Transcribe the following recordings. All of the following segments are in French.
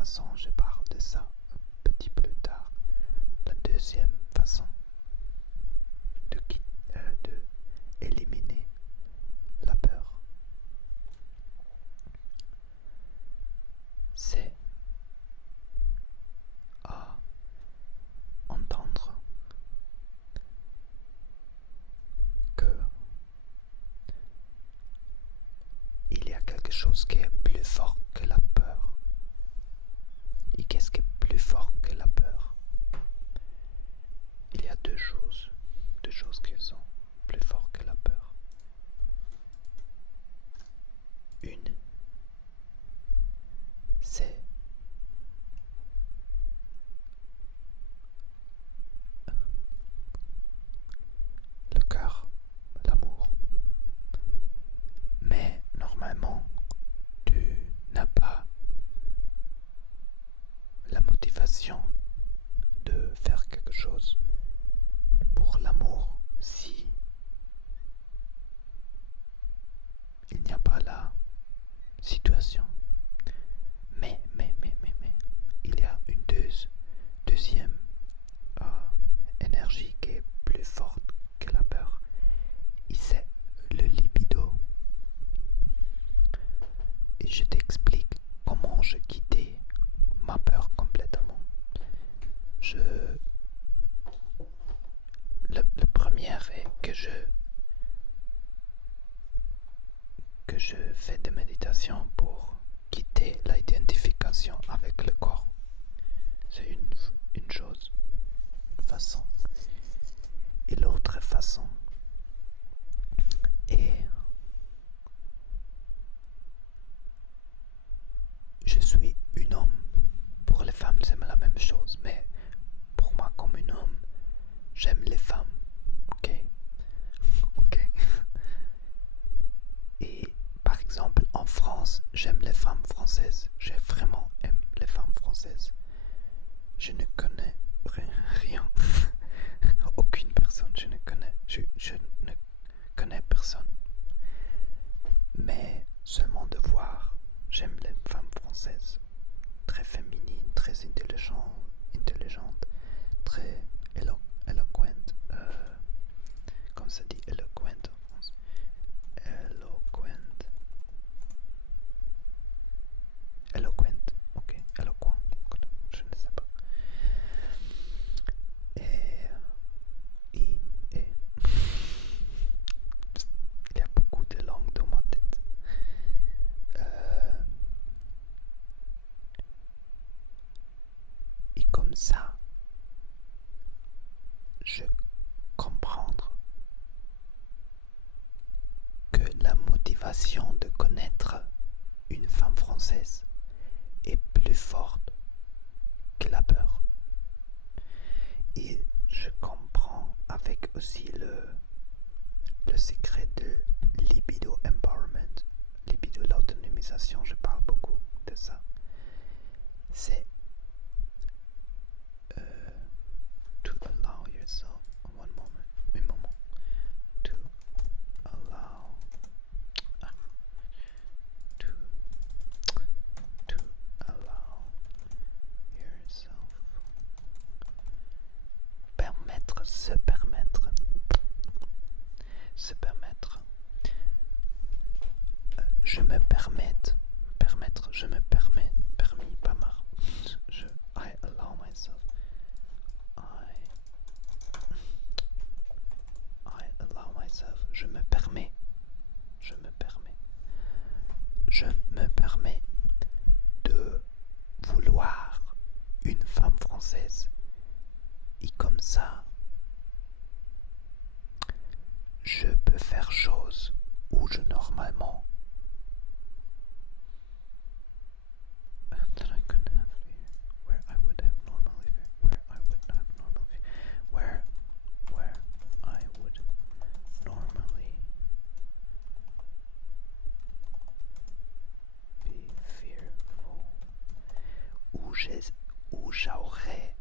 façon, je parle de ça un petit plus tard. La deuxième façon de éliminer la peur, c'est à entendre que il y a quelque chose qui est plus fort que la peur. Et qu'est-ce qui est plus fort que la peur? Il y a deux choses qui sont plus fortes que la peur. Une, c'est le cœur, l'amour. Mais normalement, tu n'as pas la motivation de faire quelque chose pour l'amour si il n'y a pas la situation. Mais, il y a une deuxième énergie qui est plus forte que la peur. Et c'est le libido. Et je t'explique comment je quittais ma peur complètement. Le premier est que je fais des méditations pour quitter l'identification avec le corps. C'est une chose, une façon. Et l'autre façon est je suis un homme. Pour les femmes, c'est la même chose, mais pour moi, comme un homme, j'aime les femmes. Ok. Et par exemple, en France, j'aime les femmes françaises. J'ai vraiment aimé les femmes françaises. Je ne connais rien. Aucune personne. Je ne connais personne. Mais seulement de voir, j'aime les femmes françaises. Très féminines, très intelligentes, très éloquentes. Comme ça dit, éloquente en France. Éloquente, ok, éloquent, je ne sais pas. Et il y a beaucoup de langues dans ma tête. Et comme ça, je comprends que la motivation de connaître une femme française est plus forte que la peur. Et je comprends avec aussi le secret de libido empowerment, libido l'autonomisation, je parle beaucoup de ça. C'est to allow yourself, un moment, to allow to allow yourself, se permettre, je me permets, permis, pas marre, I allow myself, I allow myself, je me permets de vouloir une femme française. Et comme ça, je peux faire chose où je normalement that I couldn't have fear, where I would have normally fear, where I would have normally fear, where I would normally be fearful, où j'aurais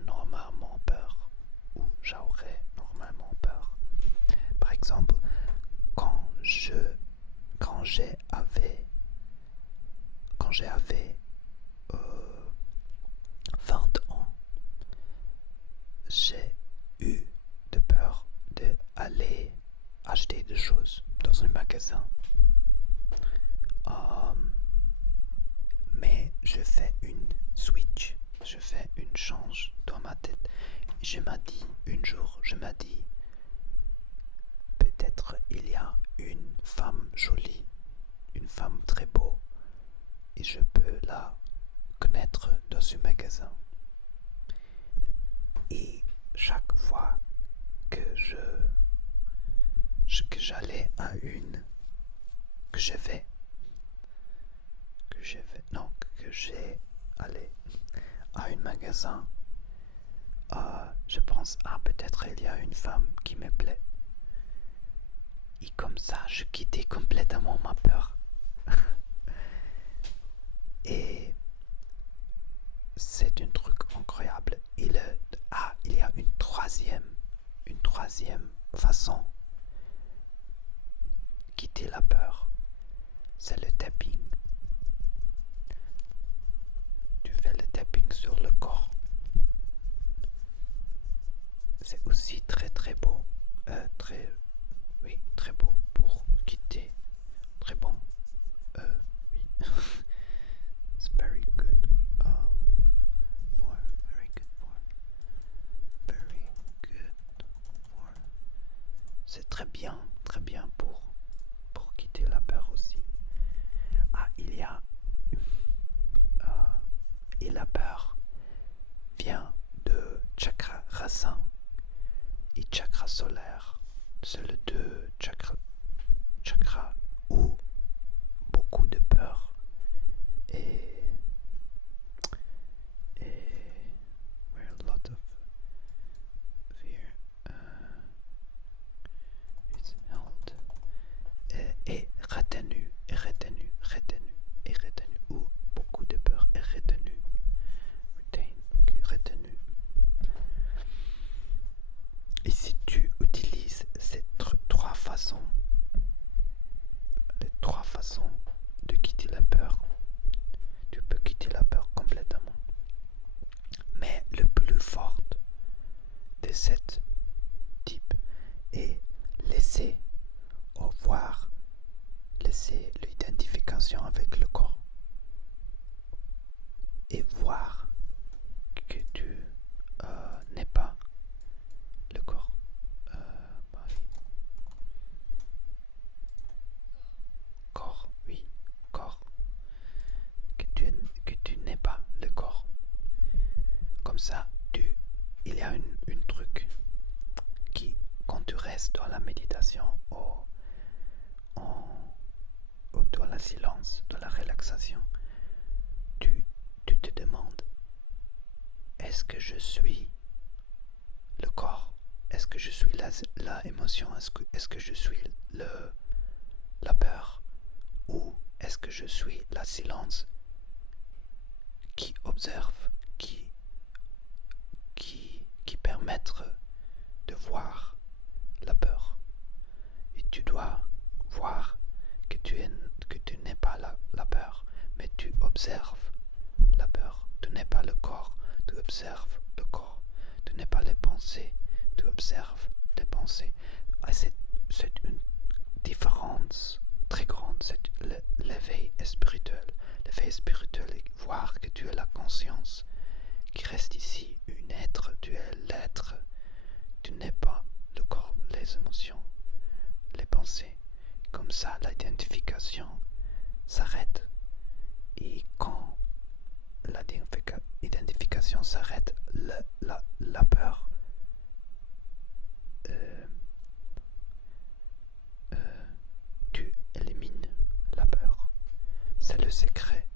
normalement peur, Par exemple, quand j'avais aller acheter des choses dans un magasin. Euh, mais je fais une switch, je fais une change dans ma tête. Un jour, je m'ai dit, peut-être il y a une femme jolie, une femme très beau, et je peux la connaître dans ce magasin. Et chaque fois que que j'allais à que je vais, non, que j'ai allé à un magasin, je pense, peut-être il y a une femme qui me plaît. Et comme ça, je quittais complètement ma peur. Et c'est un truc incroyable. Il y a une troisième façon de quitter la peur. C'est le tapping. Tu fais le tapping sur le corps. C'est aussi très très beau. Très beau pour quitter. Très bon. Oui. It's very good. Very good for. C'est très bien pour quitter la peur aussi. Et la peur vient de chakra racine et chakra solaire. C'est les deux chakras où beaucoup de peur et where a lot of fear is held et retenu, où beaucoup de peur est retenu. Retenu. Et si tu utilises ces trois façons, les trois façons de quitter la peur, tu peux quitter la peur complètement. Mais le plus fort de cet type est laisser l'identification avec le corps et voir que tu n'es pas le corps. Corps, oui, corps. Que tu n'es pas le corps. Comme ça, il y a une truc qui, quand tu restes dans la méditation ou dans le silence, dans la relaxation, tu te demandes, est-ce que je suis le corps? Est-ce que je suis la émotion? Est-ce que je suis la peur? Ou est-ce que je suis la silence qui observe, qui permettre de voir la peur? Et tu dois voir que tu n'es pas la peur, mais tu observes la peur. Tu n'es pas le corps, tu observes le corps. Tu n'es pas les pensées, tu observes les pensées. Et c'est une différence très grande. C'est l'éveil spirituel. L'éveil spirituel est voir que tu es la conscience qui reste ici, un être, tu es l'être. Tu n'es pas le corps, les émotions, les pensées. Comme ça, l'identification s'arrête. Et quand l'identification s'arrête, la peur tu élimines la peur. C'est le secret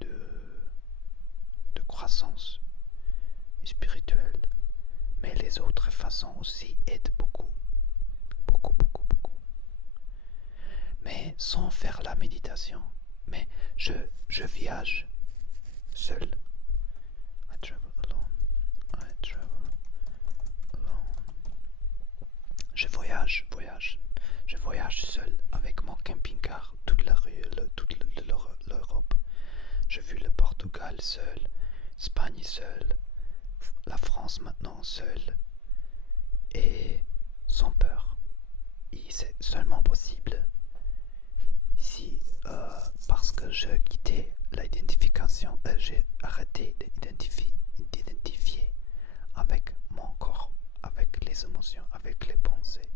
de croissance spirituelle. Mais les autres façons aussi aident beaucoup. Mais sans faire la méditation. Mais je voyage seul. I travel alone. Je voyage. Je voyage seul avec mon camping-car toute l'Europe. J'ai vu le Portugal seul, Espagne seul, la France maintenant seul. Et sans peur. Et c'est seulement possible si, parce que j'ai quitté l'identification, j'ai arrêté d'identifier avec mon corps, avec les émotions, avec les pensées,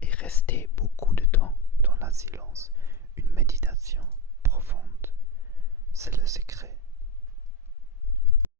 et rester beaucoup de temps dans le silence, une méditation profonde. C'est le secret.